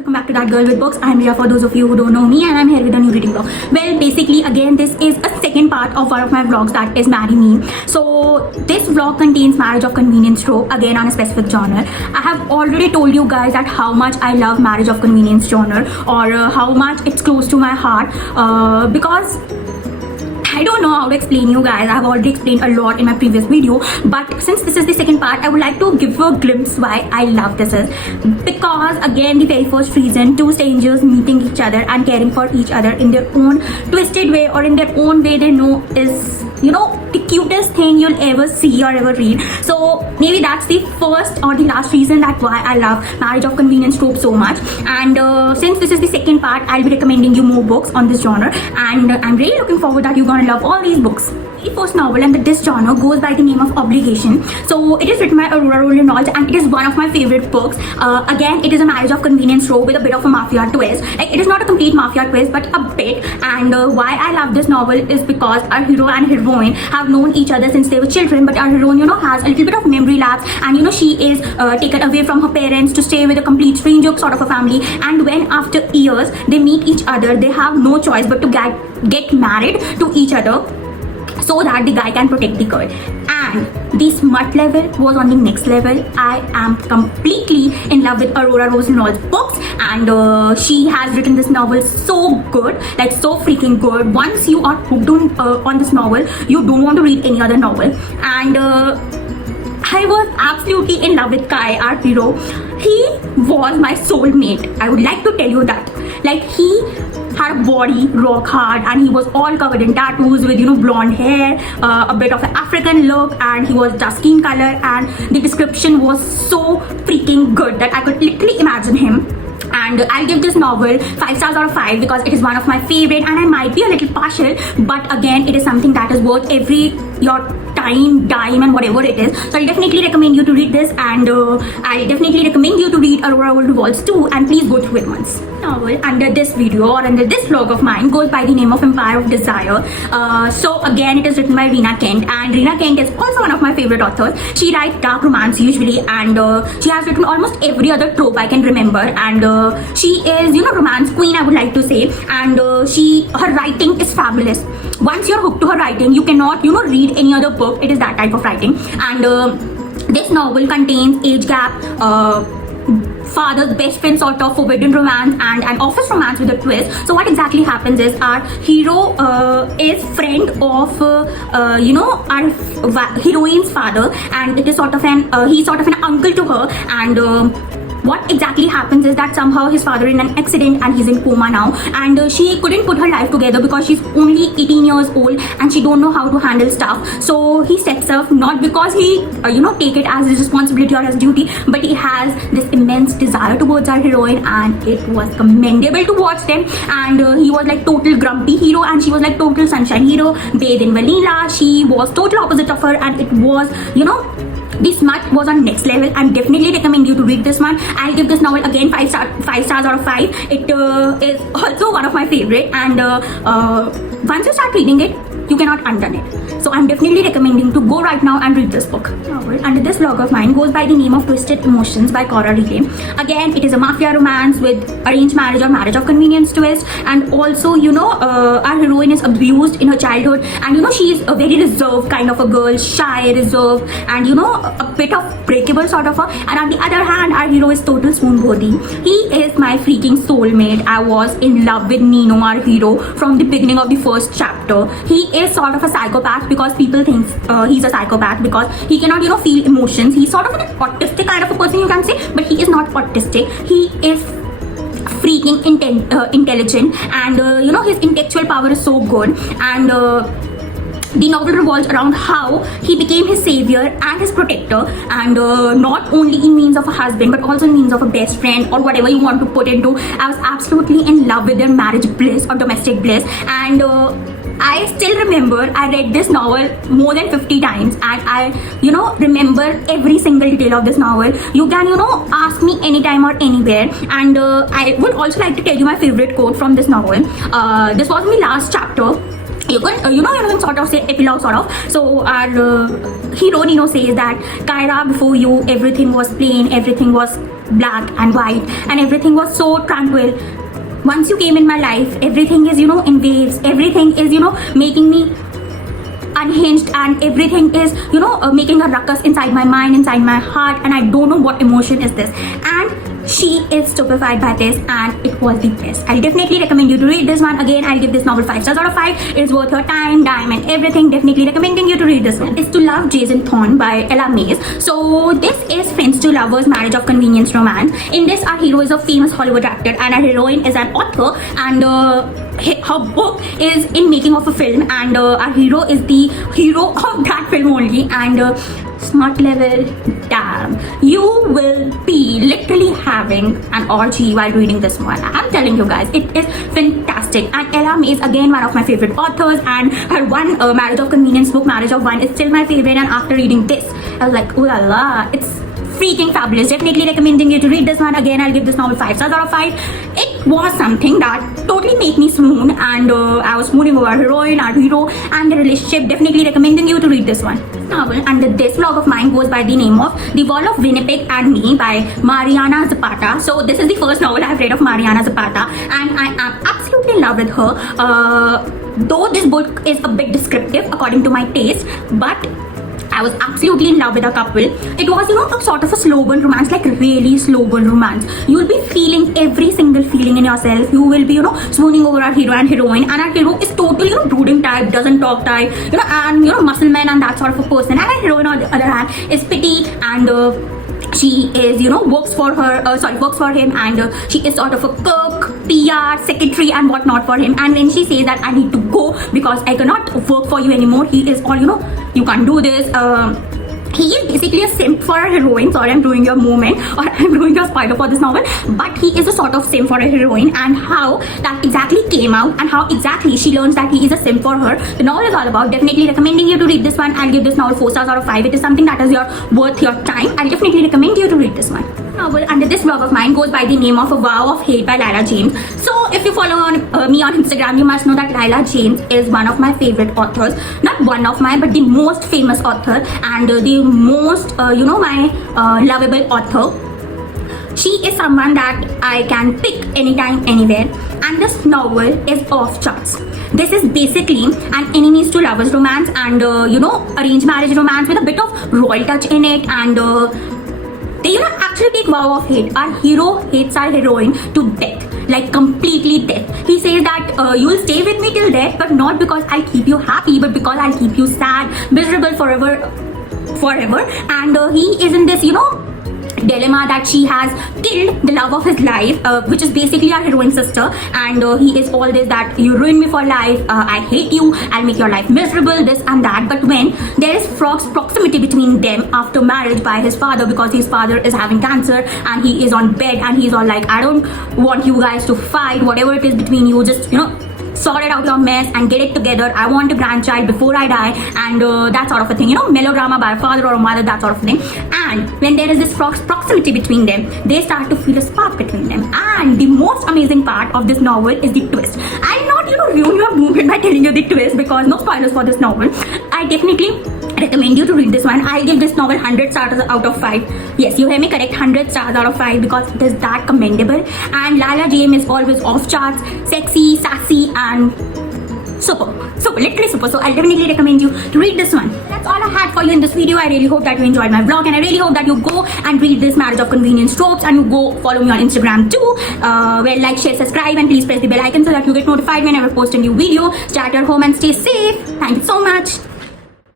Welcome back to That Girl with Books. I'm Ria for those of you who don't know me, and I'm here with a new reading vlog. Well, basically, again, this is a second part of one of my vlogs, that is Marry Me. So this vlog contains marriage of convenience trope, again on a specific genre. I have already told you guys that how much I love marriage of convenience genre, or how much it's close to my heart, because I don't know how to explain you guys. I have already explained a lot in my previous video, but since this is the second part, I would like to give you a glimpse why I love this is. Because again, the very first reason, two strangers meeting each other and caring for each other in their own twisted way, or in their own way they know is, you know, the cutest thing you'll ever see or ever read. So maybe that's the first or the last reason that why I love marriage of convenience trope so much. And since this is the second part, I'll be recommending you more books on this genre, and I'm really looking forward that you're gonna love all these books. The first novel under this genre goes by the name of Obligation. So it is written by Aurora Roland, and it is one of my favorite books. Again, it is a marriage of convenience trope with a bit of a mafia twist. Like, it is not a complete mafia twist, but a bit. And why I love this novel is because our hero and heroine have known each other since they were children, but our heroine, you know, has a little bit of memory lapse, and you know, she is taken away from her parents to stay with a complete stranger sort of a family. And when after years they meet each other, they have no choice but to get married to each other, so that the guy can protect the girl. And the smut level was on the next level. I am completely in love with Aurora Rosenwald's books, and she has written this novel so good, like so freaking good. Once you are hooked on this novel, you don't want to read any other novel. And I was absolutely in love with Kai, our hero. He was my soulmate. I would like to tell you that. Like, he had a body rock hard, and he was all covered in tattoos with, you know, blonde hair, a bit of an African look, and he was dark skin color, and the description was so freaking good that I could literally imagine him. And I'll give this novel 5 stars out of 5 because it is one of my favorite, and I might be a little partial, but again, it is something that is worth your time, dime, and whatever it is. So I'll definitely recommend you to read this, and I'll definitely recommend you to read Aurora Rosenwald's too, and please go through it once. Novel under this video or under this vlog of mine goes by the name of Empire of Desire. So again, it is written by Rena Kent, and Rena Kent is also one of my favorite authors. She writes dark romance usually, and she has written almost every other trope I can remember, and she is, you know, romance queen, I would like to say. And her writing is fabulous. Once you're hooked to her writing, you cannot, you know, read any other book. It is that type of writing. And this novel contains age gap, father's best friend sort of forbidden romance, and an office romance with a twist. So what exactly happens is, our hero is friend of you know, our heroine's father, and it is sort of an he's sort of an uncle to her. And what exactly happens is that somehow his father in an accident, and he's in coma now, and she couldn't put her life together because she's only 18 years old and she don't know how to handle stuff. So he steps up, not because he you know, take it as his responsibility or his duty, but he has this immense desire towards our heroine, and it was commendable to watch them. And he was like total grumpy hero, and she was like total sunshine hero, bathed in vanilla. She was total opposite of her, and it was, you know, the smut was on next level. I'm definitely recommend you to read this one. I'll give this novel again 5 stars out of 5. It is also one of my favorite, and once you start reading it, you cannot undone it. So I'm definitely recommending to go right now and read this book. Novel under this vlog of mine goes by the name of Twisted Emotions by Cora Relay. Again, it is a mafia romance with arranged marriage or marriage of convenience twist, and also, you know, our heroine is abused in her childhood, and you know, she is a very reserved kind of a girl, shy, reserved, and you know, a bit of breakable sort of a. And on the other hand, our hero is total swoon-worthy. He is my freaking soulmate. I was in love with Nino, our hero, from the beginning of the first chapter. He is sort of a psychopath, because people think he's a psychopath because he cannot, you know, feel emotions. He's sort of an autistic kind of a person, you can say, but he is not autistic. He is freaking intelligent, and you know, his intellectual power is so good. And the novel revolves around how he became his savior and his protector, and not only in means of a husband, but also in means of a best friend, or whatever you want to put into. I was absolutely in love with their marriage bliss or domestic bliss, and I still remember I read this novel more than 50 times, and I, you know, remember every single detail of this novel. You can, you know, ask me anytime or anywhere. And I would also like to tell you my favorite quote from this novel. This was my last chapter. You can sort of say epilogue sort of. So our hero Nino says that, Kyra, before you everything was plain, everything was black and white, and everything was so tranquil. Once you came in my life, everything is, in waves. Everything is, making me unhinged, and everything is, making a ruckus inside my mind, inside my heart, and I don't know what emotion is this. And she is stupefied by this, and it was the best. I'll definitely recommend you to read this one. Again, I'll give this novel 5 stars out of 5. It's worth your time, and everything. Definitely recommending you to read this one. It's To Love, Jason Thorn by Ella Mays. So this is Friends to Lovers, Marriage of Convenience romance. In this, our hero is a famous Hollywood actor, and our heroine is an author, and her book is in making of a film, and our hero is the hero of that film only. And smart level, damn, you will be literally having an orgy while reading this one. I'm telling you guys, it is fantastic. And Ella May is again one of my favorite authors, and her one Marriage of Convenience book, Marriage of One, is still my favorite. And after reading this, I was like, ooh la la, it's freaking fabulous. Definitely recommending you to read this one. Again, I'll give this novel 5 stars out of 5. It was something that totally made me swoon, and I was swooning over our heroine, our hero, and the relationship. Definitely recommending you to read this one. Novel under this vlog of mine goes by the name of The Wall of Winnipeg and Me by Mariana Zapata. So this is the first novel I've read of Mariana Zapata, and I am absolutely in love with her. Though this book is a bit descriptive according to my taste, but I was absolutely in love with a couple. It was, a sort of a slow burn romance, like really slow burn romance. You'll be feeling every single feeling in yourself. You will be, swooning over our hero and heroine. And our hero is totally, brooding type, doesn't talk type, and, muscle man and that sort of a person. And our heroine, on the other hand, is petty, and she is, works for him, and she is sort of a cook, PR, secretary, and whatnot for him. And when she says that I need to go because I cannot work for you anymore, he is all, you can't do this. He is basically a simp for a heroine. Sorry, I'm doing your movement, or I'm doing your spoiler for this novel, but he is a sort of simp for a heroine. And how that exactly came out, and how exactly she learns that he is a simp for her, the novel is all about. Definitely recommending you to read this one. I'll give this novel 4 stars out of 5. It is something that is worth your time. I'll definitely recommend you to read this one. Novel under this vlog of mine goes by the name of A Vow of Hate by Lila James. So if you follow me on Instagram, you must know that Lila James is one of my favorite authors. Not one of my, but the most famous author, and the most my lovable author. She is someone that I can pick anytime, anywhere, and this novel is off charts. This is basically an enemies to lovers romance, and arranged marriage romance with a bit of royal touch in it, and they actually take vow of hate. Our hero hates our heroine to death, like completely death. He says that you will stay with me till death, but not because I'll keep you happy, but because I'll keep you sad, miserable forever. And he is in this dilemma that she has killed the love of his life, which is basically our heroine's sister, and he is all this, that you ruin me for life, I hate you, I'll make your life miserable, this and that. But when there is proximity between them after marriage by his father, because his father is having cancer and he is on bed, and he's all like, I don't want you guys to fight, whatever it is between you, just sort it out your mess and get it together. I want a grandchild before I die, and that sort of a thing, melodrama by a father or a mother, that sort of thing. And when there is this proximity between them, they start to feel a spark between them. And the most amazing part of this novel is the twist. I'll not ruin your movement by telling you the twist, because no spoilers for this novel. I definitely recommend you to read this one. I give this novel 100 stars out of 5. Yes, you hear me correct, 100 stars out of 5, because it is that commendable. And Lila James is always off charts, sexy, sassy, and super, literally super. So I'll definitely recommend you to read this one. That's all I had for you in this video. I really hope that you enjoyed my vlog, and I really hope that you go and read this Marriage of Convenience tropes, and you go follow me on Instagram too. Well, like, share, subscribe, and please press the bell icon so that you get notified whenever I post a new video. Stay at your home and stay safe. Thank you so much.